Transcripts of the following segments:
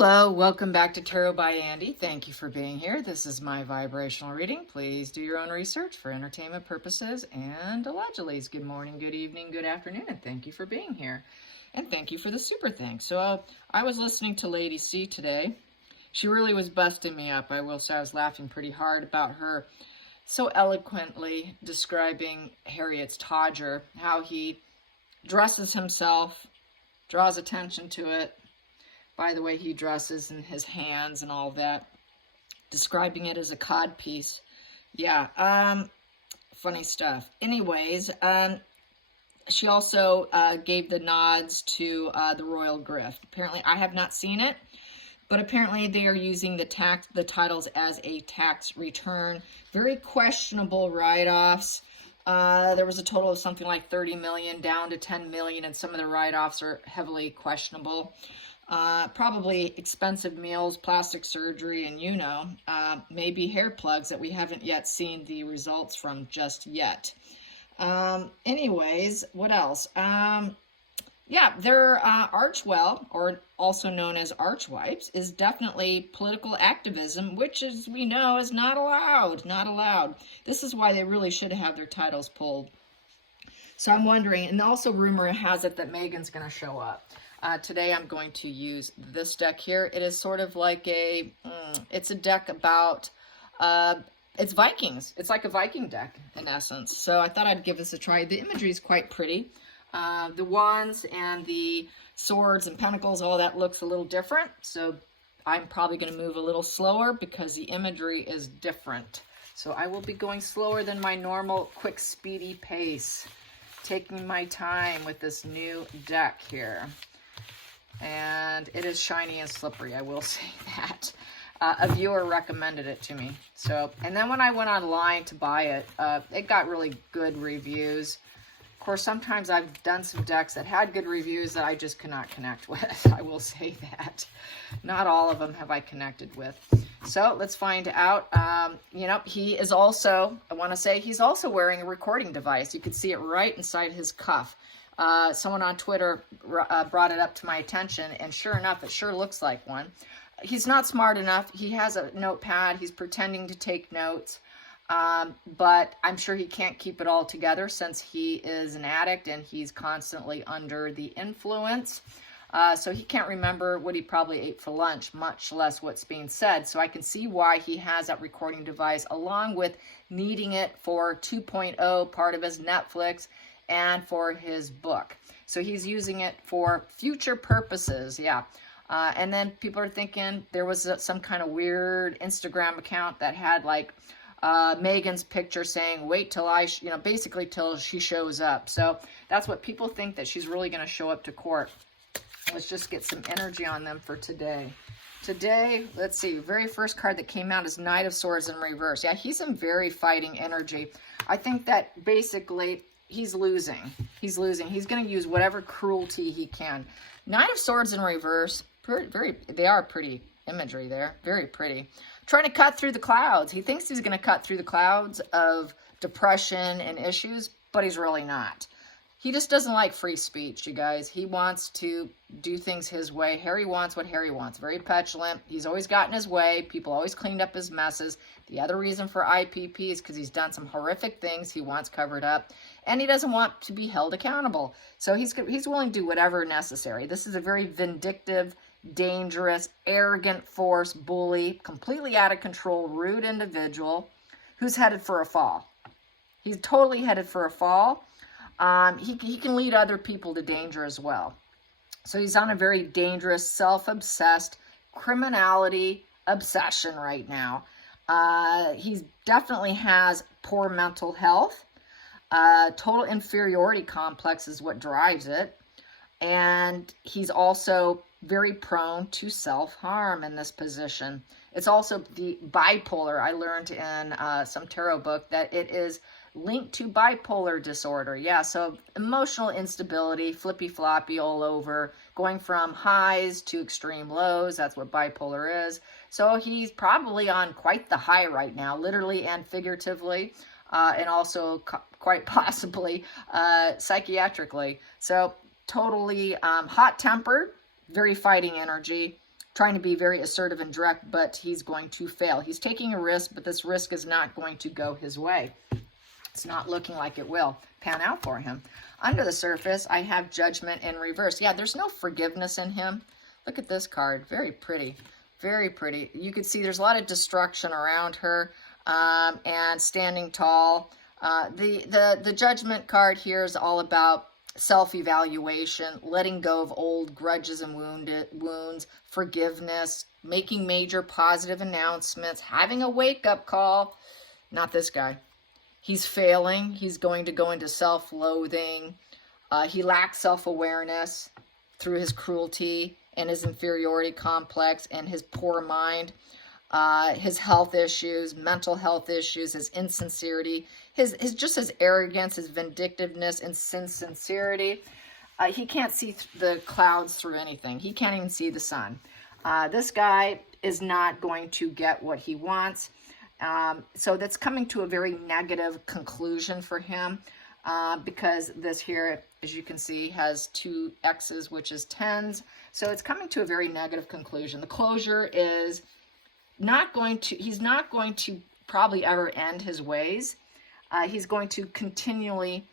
Hello, welcome back to Tarot by Andy. Thank you for being here. This is my vibrational reading. Please do your own research for entertainment purposes and allegedly. Good morning, good evening, good afternoon, and thank you for being here. And thank you for the super thanks. So I was listening to Lady C today. She really was busting me up. I will say I was laughing pretty hard about her so eloquently describing Harriet's Todger, how he dresses himself, draws attention to it, by the way he dresses and his hands and all that, describing it as a cod piece. Yeah, funny stuff. Anyways, she also gave the nods to the Royal Grift. Apparently, I have not seen it, but apparently they are using the titles as a tax return. Very questionable write-offs. There was a total of something like 30 million down to 10 million, and some of the write-offs are heavily questionable. Probably expensive meals, plastic surgery, and maybe hair plugs that we haven't yet seen the results from just yet. Anyways, what else? Yeah, their Archwell, or also known as Archwipes, is definitely political activism, which, as we know, is not allowed. Not allowed. This is why they really should have their titles pulled. So I'm wondering, and also rumor has it that Meghan's going to show up. Today I'm going to use this deck here. It is sort of like it's a deck about, it's Vikings. It's like a Viking deck in essence. So I thought I'd give this a try. The imagery is quite pretty. The wands and the swords and pentacles, all that looks a little different. So I'm probably going to move a little slower because the imagery is different. So I will be going slower than my normal quick, speedy pace. Taking my time with this new deck here. And it is shiny and slippery, I will say that. A viewer recommended it to me. So, and then when I went online to buy it, it got really good reviews. Of course, sometimes I've done some decks that had good reviews that I just could not connect with. I will say that. Not all of them have I connected with. So let's find out. He is also, I want to say, he's also wearing a recording device. You can see it right inside his cuff. Someone on Twitter brought it up to my attention, and sure enough, it sure looks like one. He's not smart enough. He has a notepad. He's pretending to take notes, but I'm sure he can't keep it all together since he is an addict and he's constantly under the influence. So he can't remember what he probably ate for lunch, much less what's being said. So I can see why he has that recording device, along with needing it for 2.0, part of his Netflix, and for his book. So he's using it for future purposes, yeah. And then people are thinking there was some kind of weird Instagram account that had like Meghan's picture saying, wait till basically till she shows up. So that's what people think, that she's really going to show up to court. Let's just get some energy on them for today. Today, let's see, very first card that came out is Knight of Swords in reverse. Yeah, he's in very fighting energy. I think that basically he's losing. He's losing. He's going to use whatever cruelty he can. Knight of Swords in reverse, they are pretty imagery there. Very pretty. Trying to cut through the clouds. He thinks he's going to cut through the clouds of depression and issues, but he's really not. He just doesn't like free speech, you guys. He wants to do things his way. Harry wants what Harry wants. Very petulant. He's always gotten his way. People always cleaned up his messes. The other reason for IPP is because he's done some horrific things he wants covered up. And he doesn't want to be held accountable. So he's willing to do whatever necessary. This is a very vindictive, dangerous, arrogant force, bully, completely out of control, rude individual who's headed for a fall. He's totally headed for a fall. He can lead other people to danger as well. So he's on a very dangerous, self-obsessed criminality obsession right now. He definitely has poor mental health. Total inferiority complex is what drives it. And he's also very prone to self-harm in this position. It's also the bipolar. I learned in some tarot book that it is linked to bipolar disorder. Yeah, so emotional instability, flippy-floppy all over, going from highs to extreme lows. That's what bipolar is. So he's probably on quite the high right now, literally and figuratively, and also quite possibly psychiatrically. So totally hot-tempered, very fighting energy, trying to be very assertive and direct, but he's going to fail. He's taking a risk, but this risk is not going to go his way. It's not looking like it will pan out for him. Under the surface, I have Judgment in reverse. Yeah, there's no forgiveness in him. Look at this card. Very pretty. Very pretty. You can see there's a lot of destruction around her, and standing tall. The Judgment card here is all about self-evaluation, letting go of old grudges and wounds, forgiveness, making major positive announcements, having a wake-up call. Not this guy. He's failing. He's going to go into self-loathing. He lacks self-awareness through his cruelty and his inferiority complex and his poor mind. His health issues, mental health issues, his insincerity, his arrogance, his vindictiveness, and insincerity. He can't see the clouds through anything. He can't even see the sun. This guy is not going to get what he wants. So that's coming to a very negative conclusion for him, because this here, as you can see, has 2 X's, which is 10s. So it's coming to a very negative conclusion. The closure is he's not going to probably ever end his ways. He's going to continually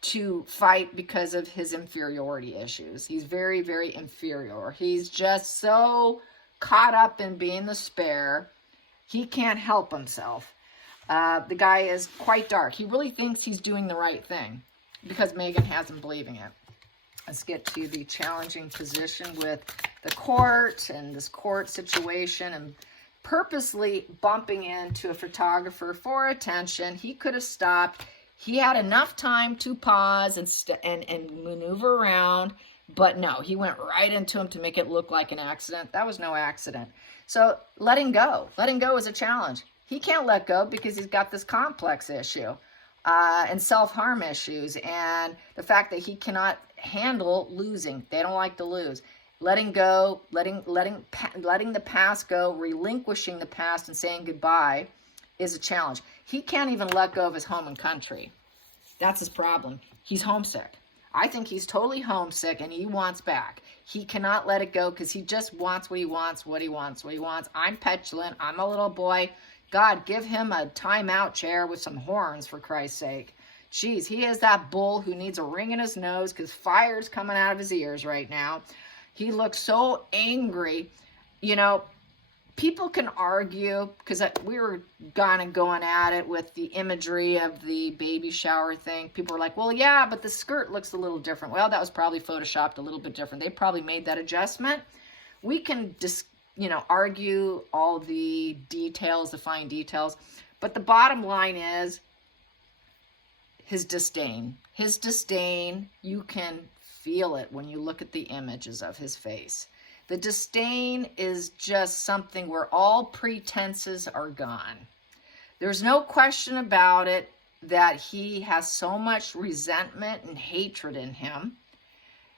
to fight because of his inferiority issues. He's very, very inferior. He's just so caught up in being the spare. He can't help himself. The guy is quite dark. He really thinks he's doing the right thing because Megan has him believing it. Let's get to the challenging position with the court and this court situation and purposely bumping into a photographer for attention. He could have stopped. He had enough time to pause and maneuver around, but no, he went right into him to make it look like an accident. That was no accident. So letting go is a challenge. He can't let go because he's got this complex issue and self-harm issues, and the fact that he cannot handle losing. They don't like to lose. Letting go, letting the past go, relinquishing the past and saying goodbye is a challenge. He can't even let go of his home and country. That's his problem. He's homesick. I think he's totally homesick and he wants back. He cannot let it go because he just wants what he wants, what he wants, what he wants. I'm petulant. I'm a little boy. God, give him a timeout chair with some horns, for Christ's sake. Jeez, he is that bull who needs a ring in his nose because fire's coming out of his ears right now. He looks so angry. You know, people can argue, because we were kind of going at it with the imagery of the baby shower thing. People were like, well, yeah, but the skirt looks a little different. Well, that was probably photoshopped a little bit different. They probably made that adjustment. We can just, argue all the details, the fine details. But the bottom line is his disdain. His disdain, you can feel it when you look at the images of his face. The disdain is just something where all pretenses are gone. There's no question about it that he has so much resentment and hatred in him.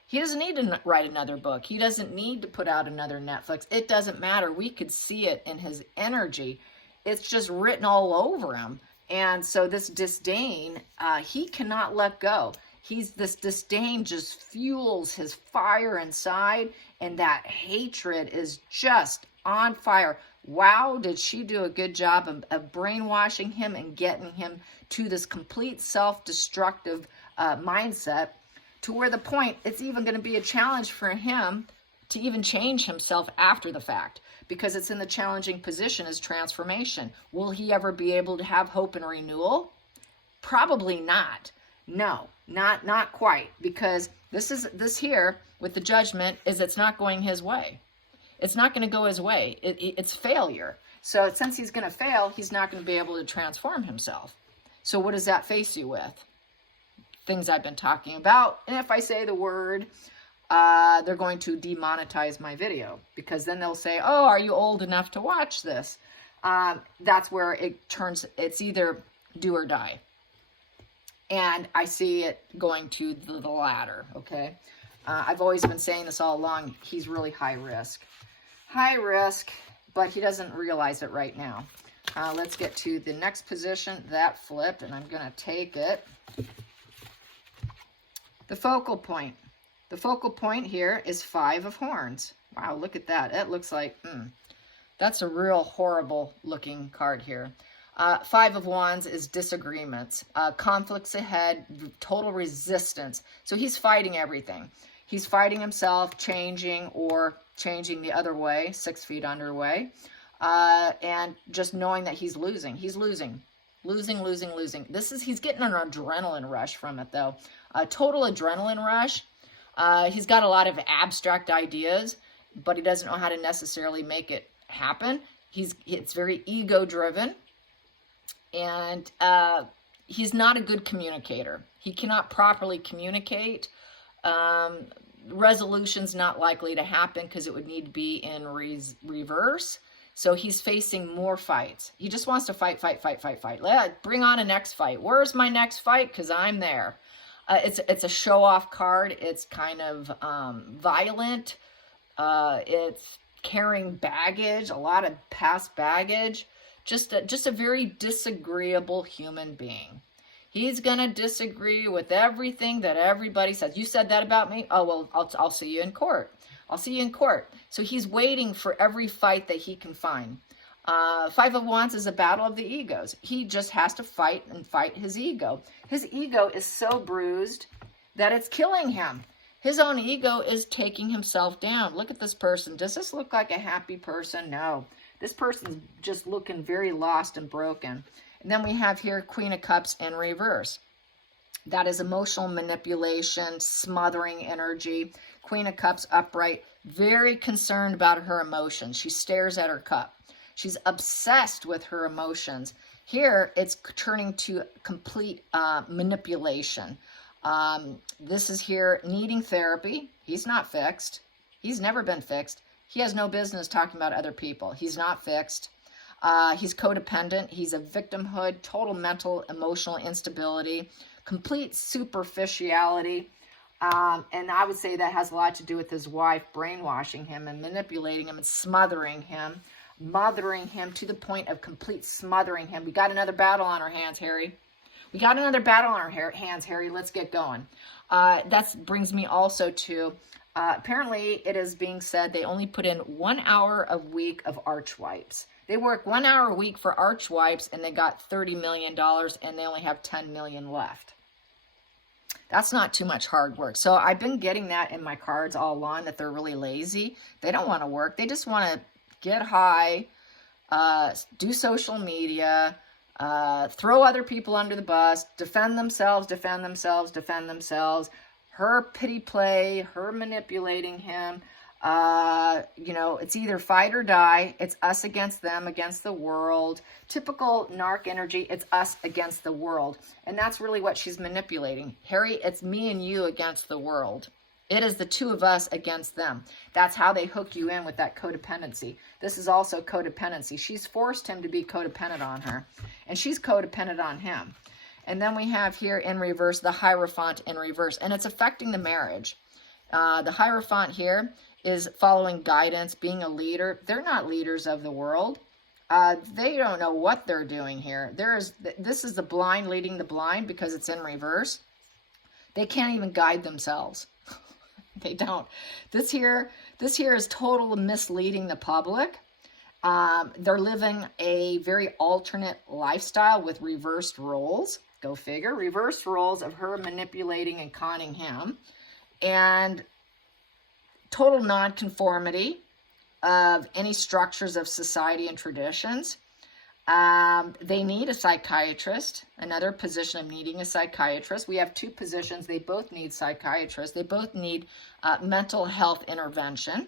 He doesn't need to write another book. He doesn't need to put out another Netflix. It doesn't matter. We could see it in his energy. It's just written all over him. And so this disdain, he cannot let go. This disdain just fuels his fire inside, and that hatred is just on fire. Wow, did she do a good job of brainwashing him and getting him to this complete self-destructive mindset, to where the point it's even going to be a challenge for him to even change himself after the fact, because it's in the challenging position as transformation. Will he ever be able to have hope and renewal? Probably not. No, not quite, because this here with the judgment is it's not going his way. It's not going to go his way. It's failure. So since he's going to fail, he's not going to be able to transform himself. So what does that face you with? Things I've been talking about. And if I say the word, they're going to demonetize my video, because then they'll say, oh, are you old enough to watch this? That's where it's either do or die. And I see it going to the latter, okay? I've always been saying this all along. He's really high risk. High risk, but he doesn't realize it right now. Let's get to the next position. That flipped, and I'm going to take it. The focal point. The focal point here is 5 of Horns. Wow, look at that. It looks like, that's a real horrible looking card here. Five of Wands is disagreements, conflicts ahead, total resistance. So he's fighting everything. He's fighting himself, changing or changing the other way, 6 feet underway. And just knowing that he's losing. He's losing. Losing. He's getting an adrenaline rush from it, though. A total adrenaline rush. He's got a lot of abstract ideas, but he doesn't know how to necessarily make it happen. It's very ego-driven, and he's not a good communicator. He cannot properly communicate. Resolution's not likely to happen because it would need to be in reverse. So he's facing more fights. He just wants to fight. Bring on a next fight. Where's my next fight? Because I'm there. It's a show-off card. It's kind of violent. It's carrying baggage, a lot of past baggage. Just a very disagreeable human being. He's going to disagree with everything that everybody says. You said that about me? Oh, well, I'll see you in court. I'll see you in court. So he's waiting for every fight that he can find. Five of Wands is a battle of the egos. He just has to fight his ego. His ego is so bruised that it's killing him. His own ego is taking himself down. Look at this person. Does this look like a happy person? No. This person's just looking very lost and broken. And then we have here Queen of Cups in reverse. That is emotional manipulation, smothering energy. Queen of Cups upright, very concerned about her emotions. She stares at her cup. She's obsessed with her emotions. Here, it's turning to complete manipulation. This is here needing therapy. He's not fixed. He's never been fixed. He has no business talking about other people. He's not fixed. He's codependent. He's a victimhood, total mental, emotional instability, complete superficiality. And I would say that has a lot to do with his wife brainwashing him and manipulating him and smothering him to the point of complete smothering him. We got another battle on our hands, Harry. We got another battle on our hands, Harry. Let's get going. That brings me also to, apparently it is being said they only put in 1 hour a week of arch wipes. They work 1 hour a week for arch wipes, and they got $30 million, and they only have $10 million left. That's not too much hard work. So I've been getting that in my cards all along, that they're really lazy. They don't want to work. They just want to get high, do social media, throw other people under the bus, defend themselves. Her pity play, her manipulating him. It's either fight or die. It's us against them, against the world. Typical narc energy, it's us against the world. And that's really what she's manipulating. Harry, it's me and you against the world. It is the two of us against them. That's how they hook you in with that codependency. This is also codependency. She's forced him to be codependent on her, and she's codependent on him. And then we have here in reverse, the Hierophant in reverse, and it's affecting the marriage. The Hierophant here is following guidance, being a leader. They're not leaders of the world. They don't know what they're doing here. This is the blind leading the blind because it's in reverse. They can't even guide themselves. They don't. This here is total misleading the public. They're living a very alternate lifestyle with reversed roles. Go figure. Reversed roles of her manipulating and conning him. And total nonconformity of any structures of society and traditions. They need a psychiatrist, another position of needing a psychiatrist. We have two positions. They both need psychiatrists. They both need mental health intervention.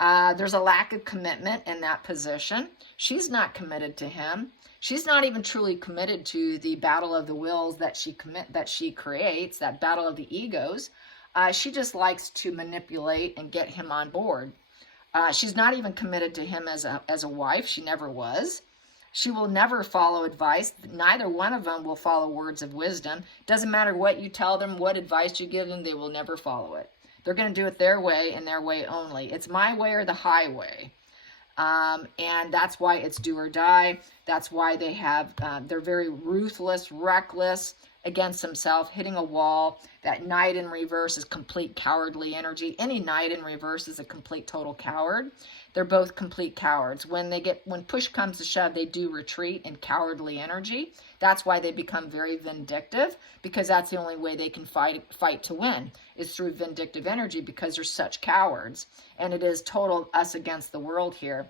There's a lack of commitment in that position. She's not committed to him. She's not even truly committed to the battle of the wills that she creates, that battle of the egos. She just likes to manipulate and get him on board. She's not even committed to him as a wife. She never was. She will never follow advice. Neither one of them will follow words of wisdom. Doesn't matter what you tell them, what advice you give them, they will never follow it. They're going to do it their way and their way only. It's my way or the highway. And that's why it's do or die. That's why they're very ruthless, reckless. against himself, hitting a wall. That Knight in reverse is complete cowardly energy. Any Knight in reverse is a complete total coward. They're both complete cowards. When push comes to shove, they do retreat in cowardly energy. That's why they become very vindictive, because that's the only way they can fight to win, is through vindictive energy, because they're such cowards. And it is total us against the world here.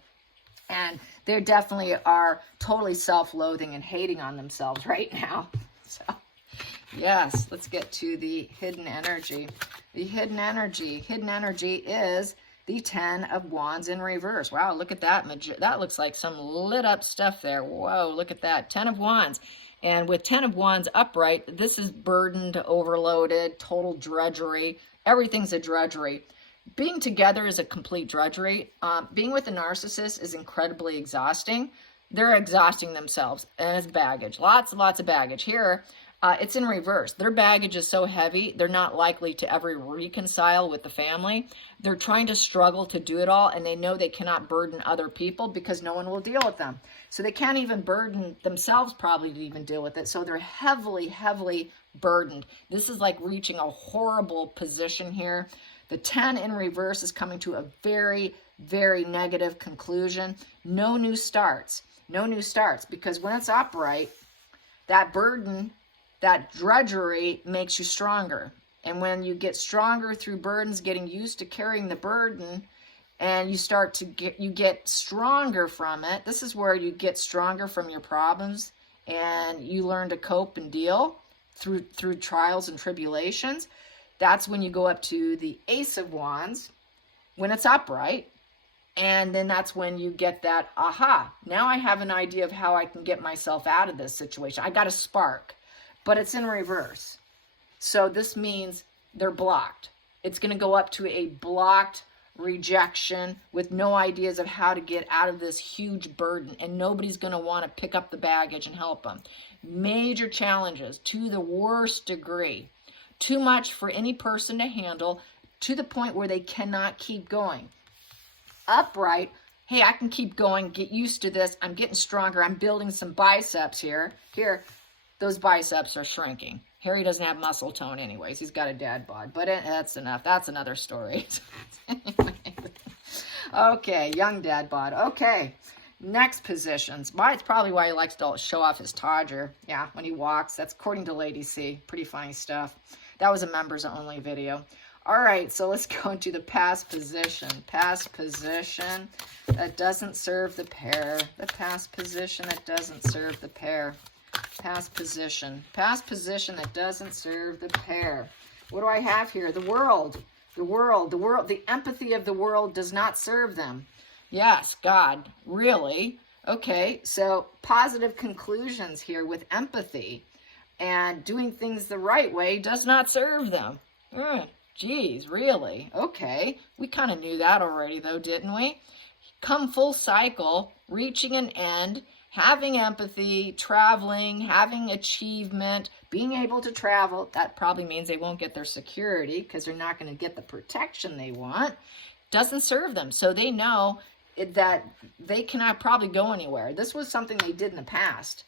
And they definitely are totally self-loathing and hating on themselves right now. So, yes, let's get to the hidden energy. The hidden energy is the 10 of Wands in reverse. Wow, look at that. That looks like some lit up stuff there. Whoa, look at that. 10 of Wands. And with 10 of Wands upright, this is burdened, overloaded, total drudgery. Everything's a drudgery. Being together is a complete drudgery. Being with a narcissist is incredibly exhausting. They're exhausting themselves, and it's baggage. Lots and lots of baggage. Here, it's in reverse. Their baggage is so heavy, they're not likely to ever reconcile with the family. They're trying to struggle to do it all, and they know they cannot burden other people because no one will deal with them. So they can't even burden themselves probably to even deal with it. So they're heavily, heavily burdened. This is like reaching a horrible position here. The 10 in reverse is coming to a very, very negative conclusion. No new starts. No new starts, because when it's upright, that burden, that drudgery makes you stronger. And when you get stronger through burdens, getting used to carrying the burden, and you get stronger from it. This is where you get stronger from your problems, and you learn to cope and deal through trials and tribulations. That's when you go up to the Ace of Wands, when it's upright. And then that's when you get that, aha, now I have an idea of how I can get myself out of this situation. I got a spark, but it's in reverse. So this means they're blocked. It's going to go up to a blocked rejection with no ideas of how to get out of this huge burden. And nobody's going to want to pick up the baggage and help them. Major challenges to the worst degree. Too much for any person to handle, to the point where they cannot keep going. Upright, hey, I can keep going, get used to this. I'm getting stronger. I'm building some biceps here. Here, those biceps are shrinking. Harry doesn't have muscle tone anyways. He's got a dad bod, but that's enough. That's another story. Okay, young dad bod. Okay, next positions. It's probably why he likes to show off his todger. Yeah, when he walks. That's according to Lady C. Pretty funny stuff. That was a members only video. All right, so let's go into the past position. Past position that doesn't serve the pair. The past position that doesn't serve the pair. Past position. Past position that doesn't serve the pair. What do I have here? The world. The world. The world. The empathy of the world does not serve them. Yes, God. Really? Okay, so positive conclusions here with empathy and doing things the right way does not serve them. Geez, really? Okay. We kind of knew that already, though, didn't we? Come full cycle, reaching an end, having empathy, traveling, having achievement, being able to travel. That probably means they won't get their security because they're not going to get the protection they want. Doesn't serve them. So they know that they cannot probably go anywhere. This was something they did in the past,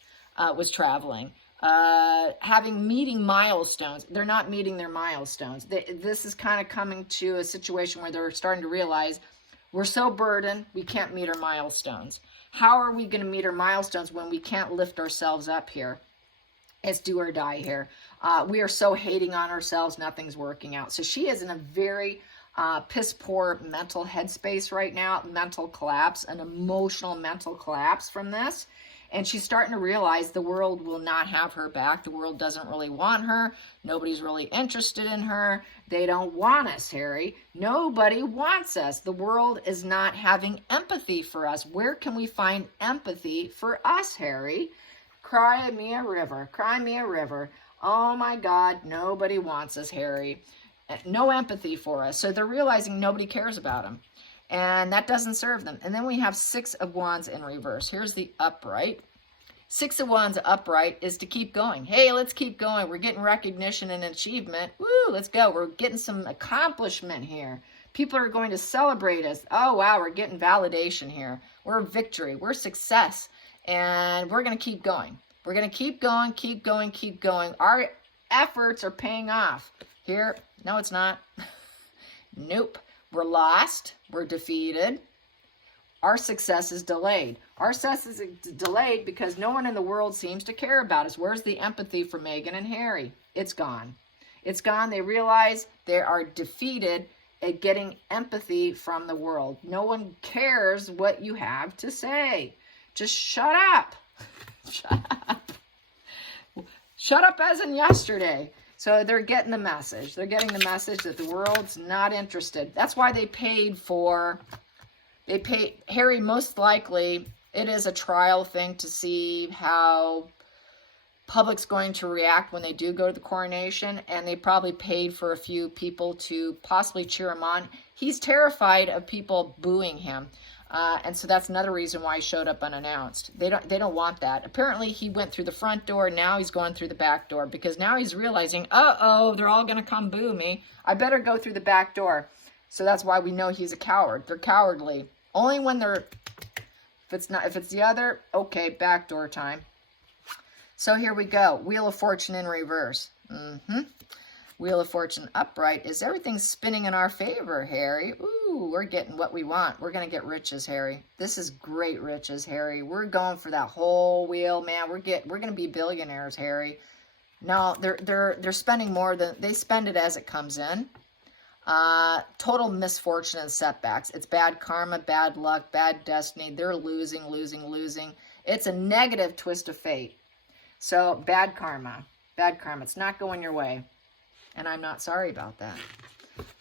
was traveling. Meeting milestones. They're not meeting their milestones. This is kind of coming to a situation where they're starting to realize we're so burdened, we can't meet our milestones. How are we going to meet our milestones when we can't lift ourselves up here? It's do or die here. We are so hating on ourselves, nothing's working out. So she is in a very piss poor mental headspace right now, mental collapse, an emotional mental collapse from this. And she's starting to realize the world will not have her back. The world doesn't really want her. Nobody's really interested in her. They don't want us, Harry. Nobody wants us. The world is not having empathy for us. Where can we find empathy for us, Harry? Cry me a river. Cry me a river. Oh my God, nobody wants us, Harry. No empathy for us. So they're realizing nobody cares about them. And that doesn't serve them. And then we have 6 of Wands in reverse. Here's the upright. 6 of Wands upright is to keep going. Hey, let's keep going. We're getting recognition and achievement. Woo, let's go. We're getting some accomplishment here. People are going to celebrate us. Oh, wow, we're getting validation here. We're victory. We're success. And we're going to keep going. We're going to keep going, keep going, keep going. Our efforts are paying off. Here, no, it's not. Nope. We're lost. We're defeated. Our success is delayed. Our success is delayed because no one in the world seems to care about us. Where's the empathy for Meghan and Harry? It's gone. It's gone. They realize they are defeated at getting empathy from the world. No one cares what you have to say. Just shut up. Shut up. Shut up as in yesterday. So they're getting the message. They're getting the message that the world's not interested. That's why they paid for... Harry, most likely, it is a trial thing to see how public's going to react when they do go to the coronation, and they probably paid for a few people to possibly cheer him on. He's terrified of people booing him, and so that's another reason why he showed up unannounced. They don't want that. Apparently, he went through the front door. Now he's going through the back door because now he's realizing, uh-oh, they're all going to come boo me. I better go through the back door. So that's why we know he's a coward. They're cowardly. Only when they're, if it's the other, okay, backdoor time. So here we go. Wheel of Fortune in reverse. Wheel of Fortune upright. Is everything spinning in our favor, Harry? Ooh, we're getting what we want. We're going to get riches, Harry. This is great riches, Harry. We're going for that whole wheel, man. We're going to be billionaires, Harry. No, they're spending more than, they spend it as it comes in. Total misfortune and setbacks. It's bad karma, bad luck, bad destiny. They're losing, losing, losing. It's a negative twist of fate. So bad karma, bad karma. It's not going your way. And I'm not sorry about that.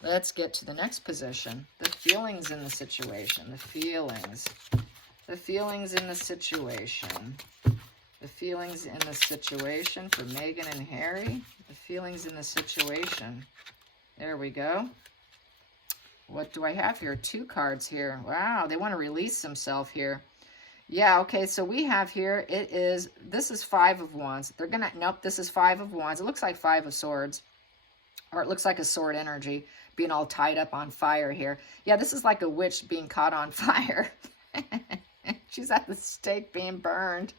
Let's get to the next position. The feelings in the situation. The feelings. The feelings in the situation. The feelings in the situation for Meghan and Harry. The feelings in the situation. There we go. What do I have here? 2 cards here. Wow, they want to release themselves here. Yeah, okay, so we have here, this is 5 of Wands. They're going to, nope, this is 5 of Wands. It looks like 5 of Swords. Or it looks like a sword energy being all tied up on fire here. Yeah, this is like a witch being caught on fire. She's at the stake being burned.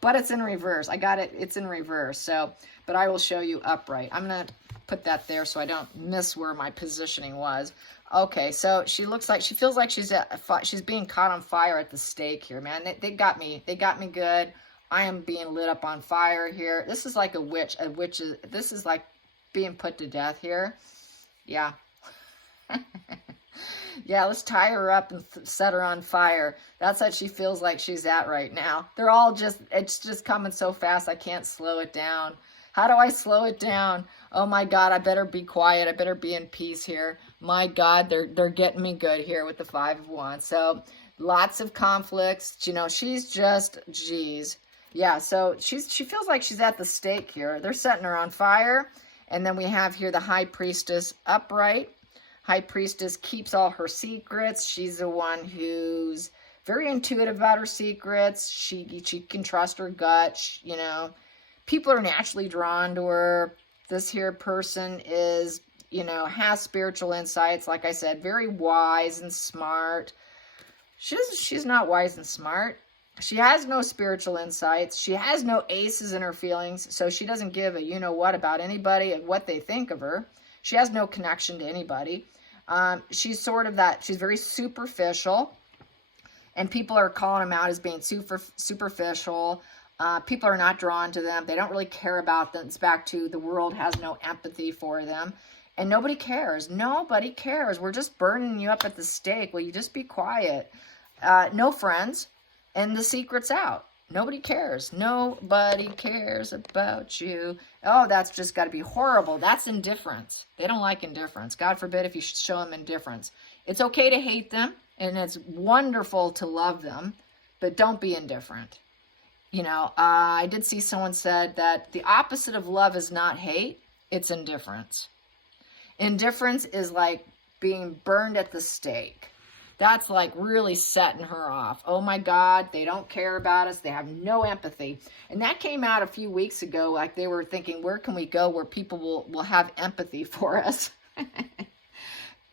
But it's in reverse. I got it. It's in reverse. So, but I will show you upright. I'm going to put that there so I don't miss where my positioning was. Okay, so she looks like, she feels like she's being caught on fire at the stake here, man. They got me. They got me good. I am being lit up on fire here. This is like a witch. This is like being put to death here. Yeah. Yeah, let's tie her up and set her on fire. That's what she feels like she's at right now. They're all just, it's just coming so fast I can't slow it down. How do I slow it down? Oh my God, I better be quiet. I better be in peace here. My God, they're getting me good here with the 5 of Wands. So lots of conflicts. You know, she's just, geez. Yeah, so she feels like she's at the stake here. They're setting her on fire. And then we have here the High Priestess upright. High Priestess keeps all her secrets. She's the one who's very intuitive about her secrets. She can trust her gut. You know, people are naturally drawn to her. This here person is, you know, has spiritual insights. Like I said, very wise and smart. She's not wise and smart. She has no spiritual insights. She has no aces in her feelings. So she doesn't give a you-know-what about anybody and what they think of her. She has no connection to anybody. She's sort of that, she's very superficial, and people are calling them out as being superficial. People are not drawn to them. They don't really care about them. It's back to the world has no empathy for them, and nobody cares. Nobody cares. We're just burning you up at the stake. Will you just be quiet? No friends, and the secret's out. Nobody cares. Nobody cares about you. Oh, that's just got to be horrible. That's indifference. They don't like indifference. God forbid if you show them indifference. It's okay to hate them, and it's wonderful to love them, but don't be indifferent. You know, I did see someone said that the opposite of love is not hate, it's indifference. Indifference is like being burned at the stake. That's like really setting her off. Oh my God, they don't care about us. They have no empathy. And that came out a few weeks ago. Like they were thinking, where can we go where people will have empathy for us?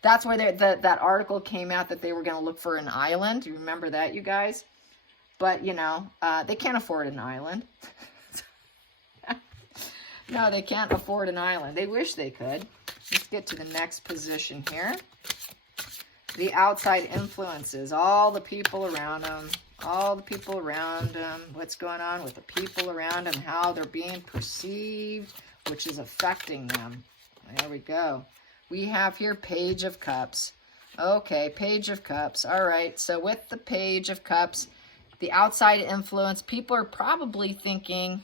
That's where that article came out that they were going to look for an island. You remember that, you guys? But, you know, they can't afford an island. No, they can't afford an island. They wish they could. Let's get to the next position here. The outside influences, all the people around them, all the people around them, what's going on with the people around them, how they're being perceived, which is affecting them. There we go. We have here Page of Cups. Okay, Page of Cups. All right, so with the Page of Cups, the outside influence, people are probably thinking,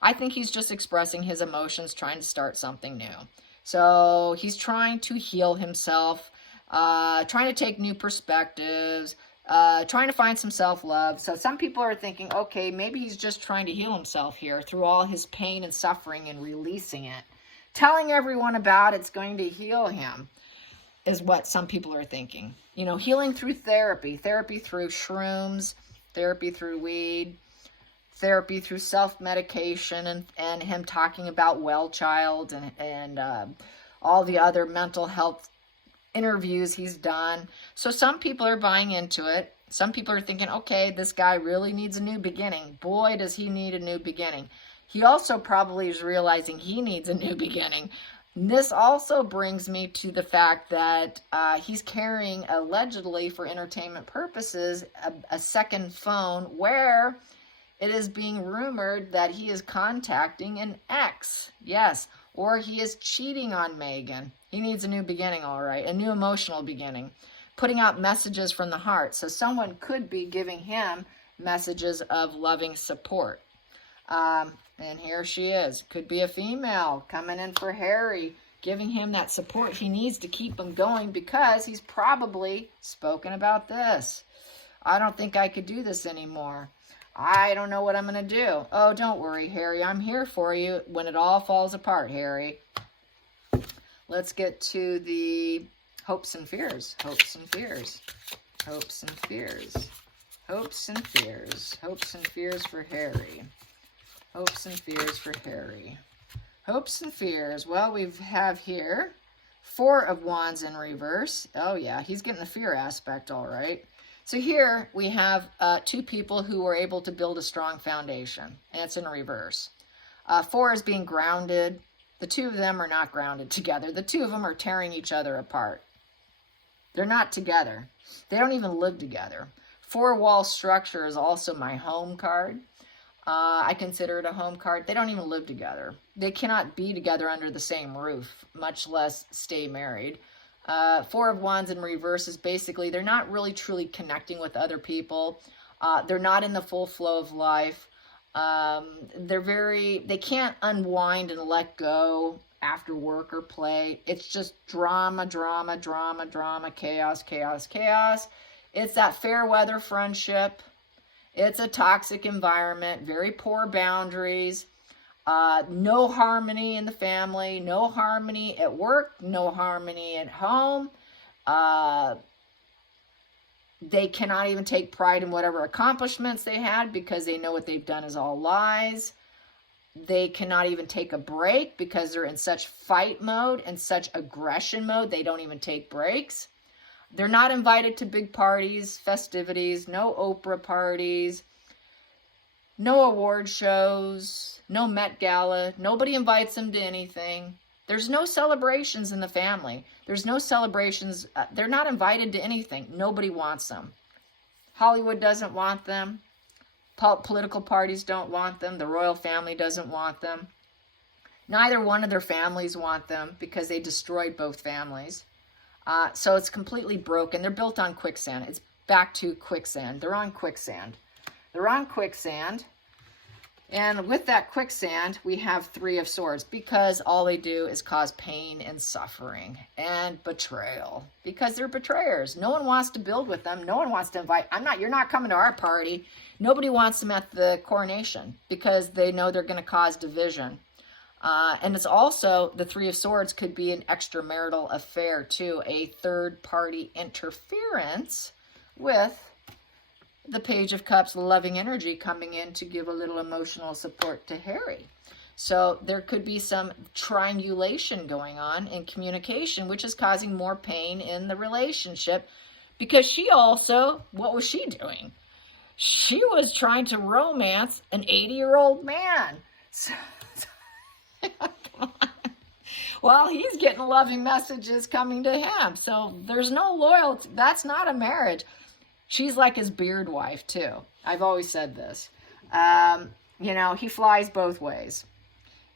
I think he's just expressing his emotions, trying to start something new. So he's trying to heal himself, trying to take new perspectives, trying to find some self-love. So some people are thinking, okay, maybe he's just trying to heal himself here through all his pain and suffering and releasing it. Telling everyone about it's going to heal him is what some people are thinking. You know, healing through therapy, therapy through shrooms, therapy through weed, therapy through self-medication, and him talking about Well Child and all the other mental health interviews he's done. So some people are buying into it. Some people are thinking, okay, this guy really needs a new beginning. Boy, does he need a new beginning. He also probably is realizing he needs a new beginning. And this also brings me to the fact that he's carrying, allegedly for entertainment purposes, a second phone where it is being rumored that he is contacting an ex. Yes, or he is cheating on Megan. He needs a new beginning, all right, a new emotional beginning. Putting out messages from the heart. So someone could be giving him messages of loving support. And here she is. Could be a female coming in for Harry, giving him that support he needs to keep him going because he's probably spoken about this. I don't think I could do this anymore. I don't know what I'm going to do. Oh, don't worry, Harry. I'm here for you when it all falls apart, Harry. Let's get to the hopes and fears. Hopes and fears. Hopes and fears. Hopes and fears. Hopes and fears for Harry. Hopes and fears for Harry. Hopes and fears. Well, we have here 4 of Wands in reverse. Oh, yeah. He's getting the fear aspect, all right. So here we have 2 people who were able to build a strong foundation, and it's in reverse. 4 is being grounded. The 2 of them are not grounded together. The 2 of them are tearing each other apart. They're not together. They don't even live together. 4-wall structure is also my home card. I consider it a home card. They don't even live together. They cannot be together under the same roof, much less stay married. 4 of Wands in reverse is basically they're not really truly connecting with other people. They're not in the full flow of life. They can't unwind and let go after work or play. It's just drama, drama, drama, drama, chaos, chaos, chaos. It's that fair weather friendship. It's a toxic environment, very poor boundaries, no harmony in the family, no harmony at work, no harmony at home. They cannot even take pride in whatever accomplishments they had because they know what they've done is all lies. They cannot even take a break because they're in such fight mode and such aggression mode, they don't even take breaks. They're not invited to big parties, festivities, no Oprah parties, no award shows, no Met Gala. Nobody invites them to anything. There's no celebrations in the family. There's no celebrations. They're not invited to anything. Nobody wants them. Hollywood doesn't want them. Political parties don't want them. The royal family doesn't want them. Neither one of their families want them because they destroyed both families. So it's completely broken. They're built on quicksand. It's back to quicksand. They're on quicksand. They're on quicksand. And with that quicksand, we have 3 of Swords because all they do is cause pain and suffering and betrayal because they're betrayers. No one wants to build with them. No one wants to invite. You're not coming to our party. Nobody wants them at the coronation because they know they're going to cause division. And it's also, the 3 of Swords could be an extramarital affair too, a third-party interference with the Page of Cups, loving energy coming in to give a little emotional support to Harry. So there could be some triangulation going on in communication, which is causing more pain in the relationship because she also, what was she doing? She was trying to romance an 80-year-old man. So Well, he's getting loving messages coming to him. So there's no loyalty. That's not a marriage. She's like his beard wife, too. I've always said this. You know, he flies both ways.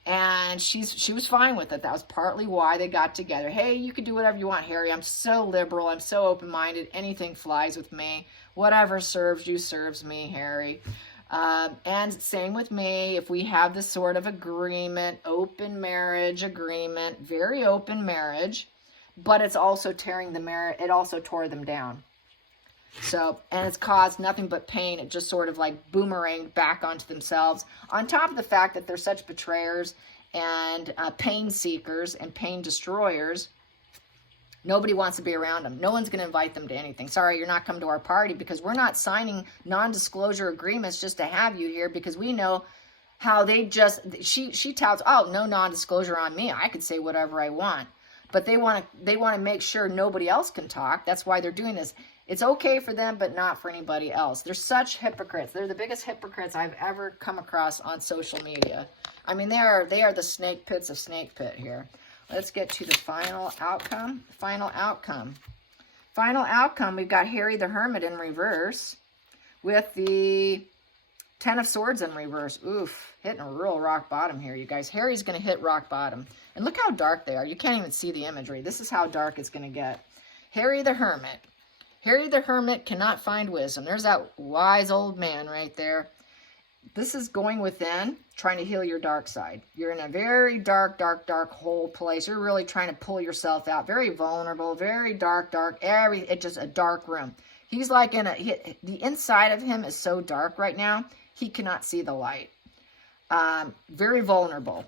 And she was fine with it. That was partly why they got together. Hey, you can do whatever you want, Harry. I'm so liberal. I'm so open-minded. Anything flies with me. Whatever serves you serves me, Harry. And same with me. If we have this sort of agreement, open marriage agreement, very open marriage, but it's also tearing the marriage. It also tore them down. So, and it's caused nothing but pain. It just sort of like boomeranged back onto themselves. On top of the fact that they're such betrayers and pain seekers and pain destroyers, nobody wants to be around them. No one's going to invite them to anything. Sorry, you're not coming to our party because we're not signing non-disclosure agreements just to have you here because we know how they just, she touts, oh, no non-disclosure on me. I could say whatever I want. But they want to make sure nobody else can talk. That's why they're doing this. It's okay for them, but not for anybody else. They're such hypocrites. They're the biggest hypocrites I've ever come across on social media. I mean, they are the snake pits of snake pit here. Let's get to the final outcome. Final outcome. Final outcome, we've got Harry the Hermit in reverse with the Ten of Swords in reverse. Oof, hitting a real rock bottom here, you guys. Harry's going to hit rock bottom. And look how dark they are. You can't even see the imagery. This is how dark it's going to get. Harry the Hermit. Harry the Hermit cannot find wisdom. There's that wise old man right there. This is going within, trying to heal your dark side. You're in a very dark, dark, dark hole place. You're really trying to pull yourself out. Very vulnerable, very dark, it's just a dark room. He's like the inside of him is so dark right now, he cannot see the light. Very vulnerable.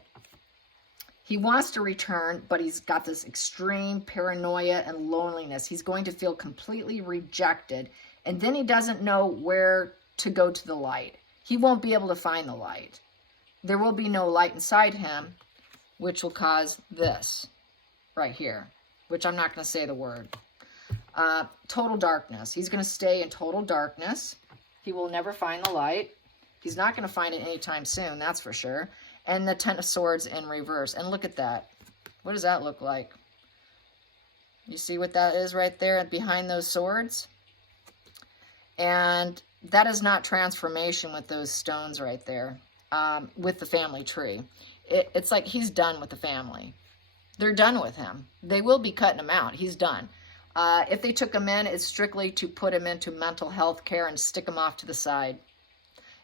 He wants to return, but he's got this extreme paranoia and loneliness. He's going to feel completely rejected, and then he doesn't know where to go to the light. He won't be able to find the light. There will be no light inside him, which will cause this right here, which I'm not going to say the word. Total darkness. He's going to stay in total darkness. He will never find the light. He's not going to find it anytime soon, that's for sure. And the Ten of Swords in reverse. And look at that. What does that look like? You see what that is right there behind those swords? And that is not transformation with those stones right there, with the family tree. It's like he's done with the family. They're done with him. They will be cutting him out. He's done. If they took him in, it's strictly to put him into mental health care and stick him off to the side.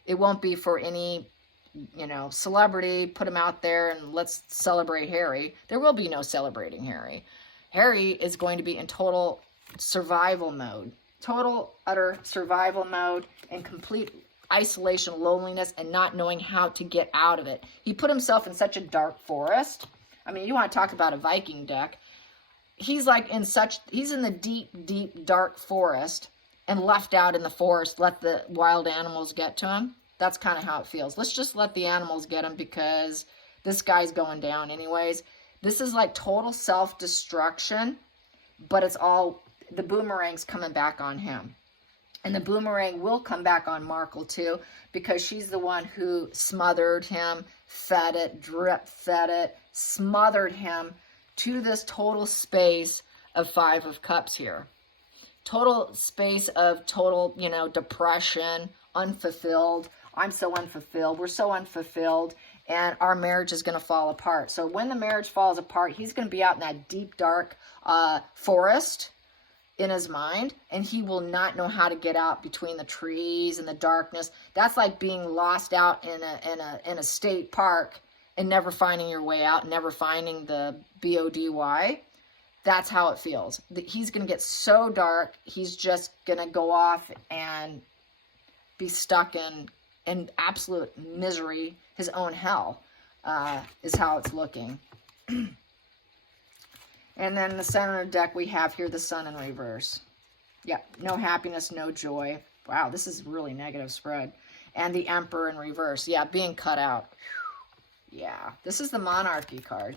It won't be for any, you know, celebrity, put him out there and let's celebrate Harry. There will be no celebrating Harry. Harry is going to be in total survival mode. Total, utter survival mode and complete isolation, loneliness, and not knowing how to get out of it. He put himself in such a dark forest. I mean, you want to talk about a Viking deck. He's like he's in the deep, deep, dark forest and left out in the forest, let the wild animals get to him. That's kind of how it feels. Let's just let the animals get him because this guy's going down anyways. This is like total self-destruction, but it's all, the boomerang's coming back on him. And the boomerang will come back on Markle too, because she's the one who smothered him, fed it, drip-fed it, smothered him to this total space of Five of Cups here. Total space of total, you know, depression, unfulfilled. I'm so unfulfilled. We're so unfulfilled. And our marriage is going to fall apart. So when the marriage falls apart, he's going to be out in that deep, dark forest in his mind. And he will not know how to get out between the trees and the darkness. That's like being lost out in a state park and never finding your way out, never finding the BODY. That's how it feels. He's going to get so dark, he's just going to go off and be stuck in absolute misery, his own hell, is how it's looking. And then in the center of the deck, we have here the Sun in reverse. Yeah, no happiness, no joy. Wow, this is really negative spread. And the Emperor in reverse. Yeah, being cut out. Yeah, this is the Monarchy card.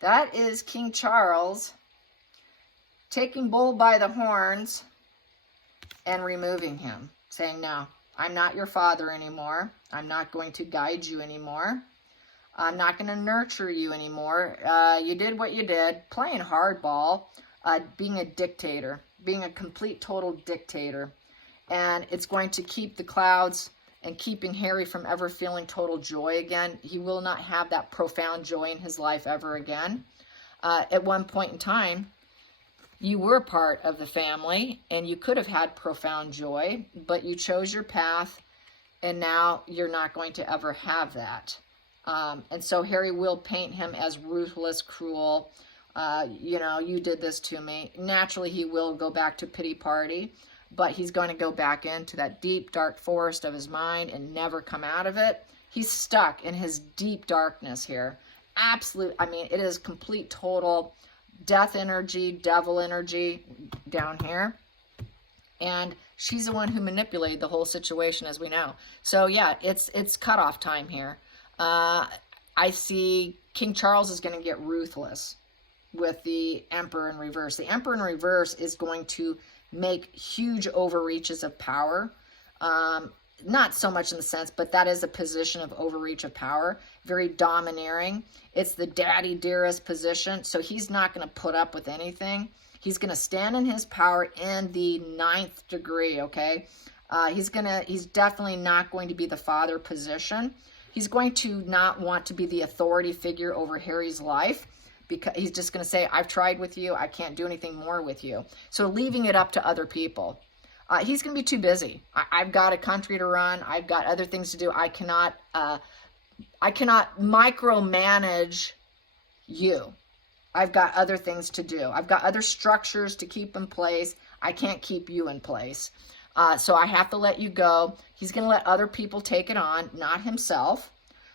That is King Charles taking bull by the horns and removing him, saying, no, I'm not your father anymore. I'm not going to guide you anymore. I'm not going to nurture you anymore. You did what you did, playing hardball, being a dictator, being a complete, total dictator. And it's going to keep the clouds and keeping Harry from ever feeling total joy again. He will not have that profound joy in his life ever again. At one point in time, you were part of the family and you could have had profound joy, but you chose your path, and now you're not going to ever have that. And so Harry will paint him as ruthless, cruel. You know, you did this to me. Naturally, he will go back to pity party, but he's going to go back into that deep, dark forest of his mind and never come out of it. He's stuck in his deep darkness here. Absolute, I mean, it is complete, total death energy, devil energy down here. And she's the one who manipulated the whole situation, as we know. So yeah, it's cutoff time here. I see King Charles is going to get ruthless with the Emperor in reverse. The Emperor in reverse is going to make huge overreaches of power. Not so much in the sense, but that is a position of overreach of power. Very domineering. It's the daddy dearest position. So he's not going to put up with anything. He's going to stand in his power in the 9th degree, okay? He's definitely not going to be the father position. He's going to not want to be the authority figure over Harry's life, because he's just going to say, I've tried with you. I can't do anything more with you. So leaving it up to other people. He's going to be too busy. I've got a country to run. I've got other things to do. I cannot micromanage you. I've got other things to do. I've got other structures to keep in place. I can't keep you in place. So I have to let you go. He's going to let other people take it on, not himself.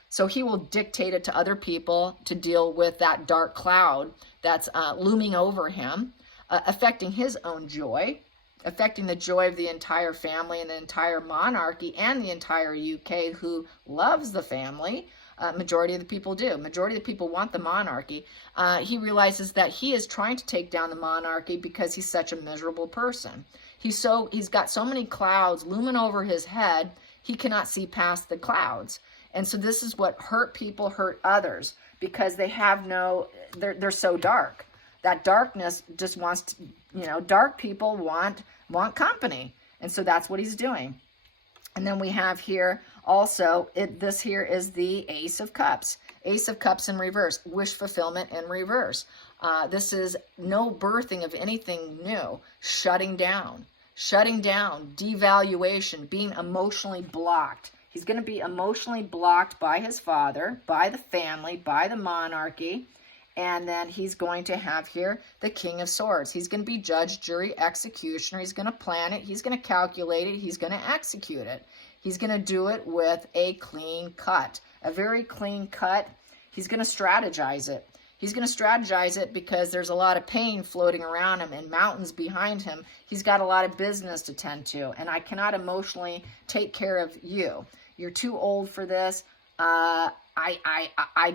So he will dictate it to other people to deal with that dark cloud that's looming over him, affecting his own joy, affecting the joy of the entire family and the entire monarchy and the entire UK, who loves the family. Majority of the people do. Majority of the people want the monarchy. He realizes that he is trying to take down the monarchy because he's such a miserable person. He's got so many clouds looming over his head, he cannot see past the clouds. And so this is what hurt people, hurt others, because they have they're so dark. That darkness just wants to, dark people want company. And so that's what he's doing. And then we have here also, this here is the Ace of Cups. Ace of Cups in reverse, wish fulfillment in reverse. This is no birthing of anything new, shutting down, devaluation, being emotionally blocked. He's going to be emotionally blocked by his father, by the family, by the monarchy. And then he's going to have here the King of Swords. He's going to be judge, jury, executioner. He's going to plan it. He's going to calculate it. He's going to execute it. He's going to do it with a clean cut, a very clean cut. He's going to strategize it. He's going to strategize it because there's a lot of pain floating around him and mountains behind him. He's got a lot of business to tend to, and I cannot emotionally take care of you. You're too old for this. I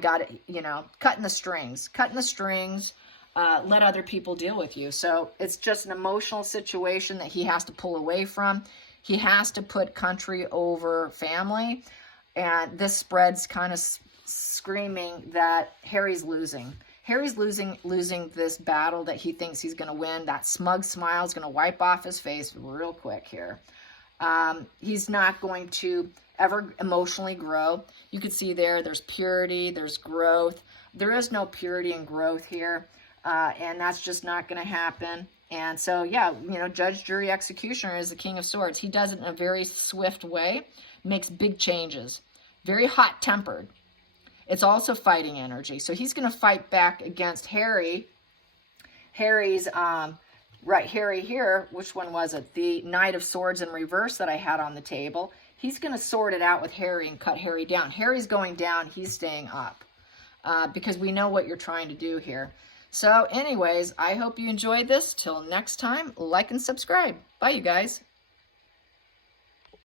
got it, cutting the strings, let other people deal with you. So it's just an emotional situation that he has to pull away from. He has to put country over family. And this spreads kind of screaming that Harry's losing. Harry's losing this battle that he thinks he's going to win. That smug smile is going to wipe off his face real quick here. He's not going to ever emotionally grow. You can see there's purity, there's growth. There is no purity and growth here, and that's just not going to happen. And so, yeah, judge, jury, executioner is the King of Swords. He does it in a very swift way, makes big changes, very hot-tempered. It's also fighting energy. So he's going to fight back against Harry. Harry here, which one was it? The Knight of Swords in reverse that I had on the table. He's going to sort it out with Harry and cut Harry down. Harry's going down. He's staying up because we know what you're trying to do here. So anyways, I hope you enjoyed this. Till next time, like and subscribe. Bye, you guys.